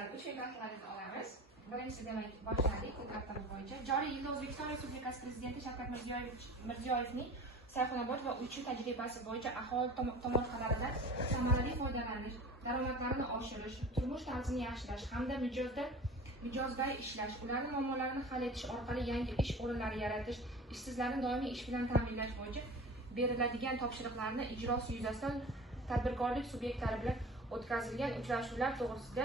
sizlar uchun darslarimizni olamiz. Birinchisi demak boshladik ko'katimiz bo'yicha. Joriy yilda O'zbekiston Respublikasi Prezidenti Shavkat Mirziyoyevning Sayxunobod va Uychi tajribasi bo'yicha aholi tomorqalarida samarali foydalanish, daromadlarini oshirish, turmush tarzini yaxshilash hamda mijozbay ishlash, ularning muammolarini hal etish orqali yangi ish o'rinlari yaratish, ishsizlarni doimiy ish bilan ta'minlash bo'yicha beriladigan topshiriqlarni ijrosi yuzasidan tadbirkorlik subyektlari bilan o'tkazilgan uchrashuvlar to'g'risida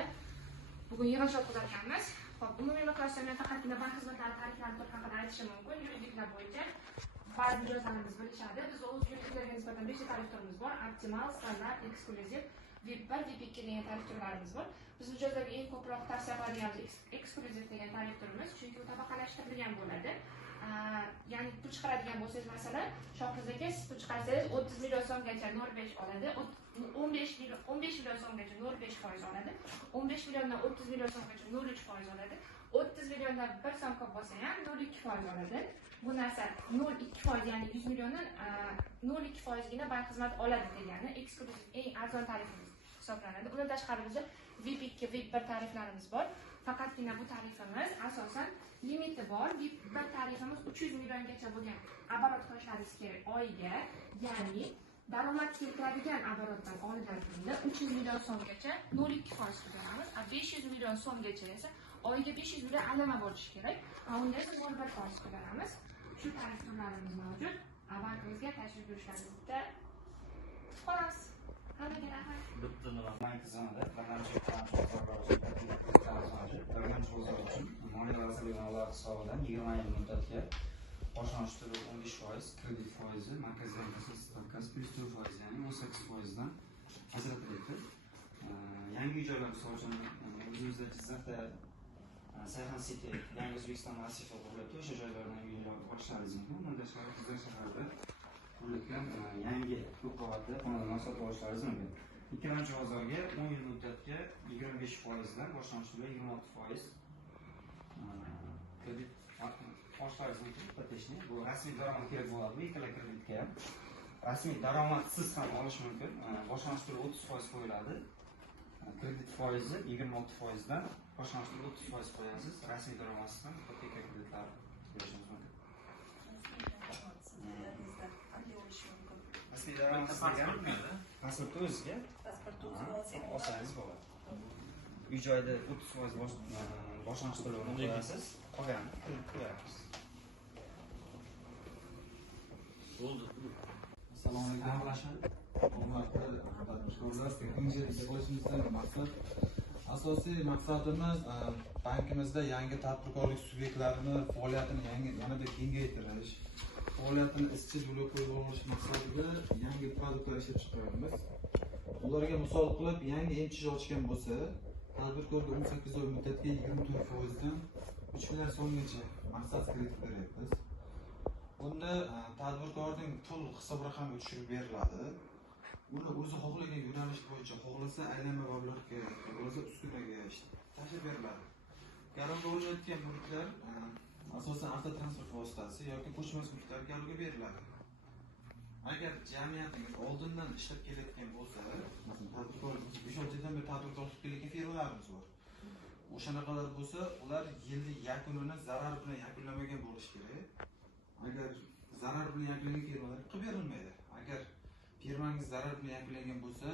bugun yig'ilish o'tkazganmiz. Xo'p, umumiy miqyosda faqatgina bank xizmatlari tariflari haqida aytishim mumkin. Yuridiklar bo'yicha ba'zi mijozlarimiz bilishadi. Biz o'z yuridiklarga nisbatan 5 ta tarif turimiz bor: optimal, standart, eksklyuziv, VIP1, VIP2 degan tarif turlarimiz bor. Biz mijozlarga eng ko'proq tavsiya qiladiganimiz eksklyuziv degan tarif turimiz, chunki u tabaqalashtirilgan bo'ladi. Ya'ni pul chiqaradigan bo'lsangiz, masalan, Shohriz aka siz pul chiqarsangiz 30 million so'mgacha 0.5 oladi, 15 million so'mgacha 0.5% oladi, 15 milliondan 30 million so'mgacha 0.3% oladi, 30 milliondan 1 so'm ko'p bo'lsa ham 0.2% oladi. Bu narsa 0.2%, ya'ni 100 milliondan 0.2% gina bank xizmati oladi degani eksklyuziv eng arzon tarifimiz hisoblanadi. Undan tashqari bizda VIP2, VIP1 tariflarimiz bor. Faqatgina bu tarifimiz asosan limiti bor. VIP1 tarifimiz 300 milliongacha bo'lgan оборот qilishlaringiz kerak oyiga, ya'ni daromad keltiradigan оборотdan olingan pulni 300 million so'mgacha 0.2% beramiz. 500 million so'mgacha esa oyiga 500 million alama bo'lishi kerak. Unda esa 0.1% beramiz. Shu tarif turlarimiz mavjud. Bankimizga tashrif buyurishlaringizda qolamiz. Hammaga rahmat. Bitta nima bank tizimida birlamchi bozor uchun Moliya vazirligi mablag' hisobidan 20 yil muddatga boshlanish to'lovi 15%, kredit foizi, markaziy bankasi stavkasi +4%, ya'ni 18% dan ajratilyapti. Yangi joylar misol uchun o'zimizda Jizzaxda Sayxun City, Yangi O'zbekiston massifi qurilyapti. O'sha joylardan uylar olishlaringiz mumkin. Bundan tashqari Jizzax shahrida qurilgan yangi ko'p qavatli xonadonlar sotib olishlaringiz mumkin. Ikkinchi bozorga 10 yil muddatga 25% dan boshlanish to'lovi 26% kredit olishlaringiz mumkin. Ipotechniy bu rasmiy daromad kerak bo'ladi. Ikkala kreditga ham rasmiy daromadsiz ham olish mumkin. Boshlanish to'lovi 30% qo'yiladi. Kredit foizi 26% dan boshlanish to'lovi 30% qo'yasiz. Rasmiy daromadsiz ham ipoteka kreditlar berishingiz mumkin. Rasmiy daromadsiz degani pasportni o'ziga olsangiz bo'ladi. Uy joyda 30% boshlanish to'lovini qo'yasiz, qolganini kredit qo'yasiz. Bo'ldi. Assalomu alaykum. Hurmatli tadbirkorlar, ko'pincha yig'ilishimizdan maqsad, asosiy maqsadimiz bankimizda yangi tadbirkorlik subyektlarini faoliyatini yanada kengaytirish, faoliyatini izchil yo'lga qo'yib olish maqsadida yangi produktlar ishlab chiqaryapmiz. Ularga misol qilib, yangi MCH ochgan bo'lsa, tadbirkorga 18 oy muddatga 24% dan 3 million so'mgacha maqsad kredit beryapmiz. Bunda tadbirkorning pul hisob raqamiga tushirib beriladi. Uni o'zi xohlagan yo'nalish bo'yicha, xohlasa aylanma boblarga, xohlasa uskunaga tashlab beriladi. Garovga olinayotgan mulklar asosan avtotransport vositasi yoki ko'chmas mulklar garovga beriladi. Agar jamiyatingiz oldindan ishlab kelayotgan bo'lsa, masalan, tadbirkor 5 yildan beri tadbirkor qilib kelayotgan firmalarimiz bor. O'shanaqalar bo'lsa, ular yilning yakunini zarar bilan yakunlamagan bo'lishi kerak. Agar zarar bilan yakunlangan firmalar qilib berilmaydi. Agar firmangiz zarar bilan yakunlangan bo'lsa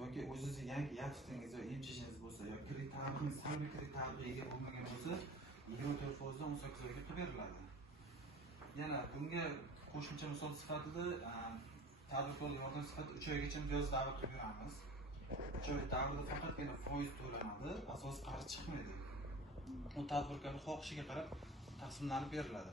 yoki o'zingizning yangi yaxshitingiz va MCHingiz bo'lsa yoki kredit tarixingiz salbiy kredit tarixiga ega bo'lmagan bo'lsa 24% dan 18 oyga qilib beriladi. Yana bunga qo'shimcha misol sifatida tadbirkorlik yordam sifatida 3 oygacha imtiyoz davr qilib beramiz. 3 oy davrida faqatgina foiz to'lanadi, asosiy qarz chiqmaydi. U tadbirkorning xohishiga qarab taqsimlanib beriladi.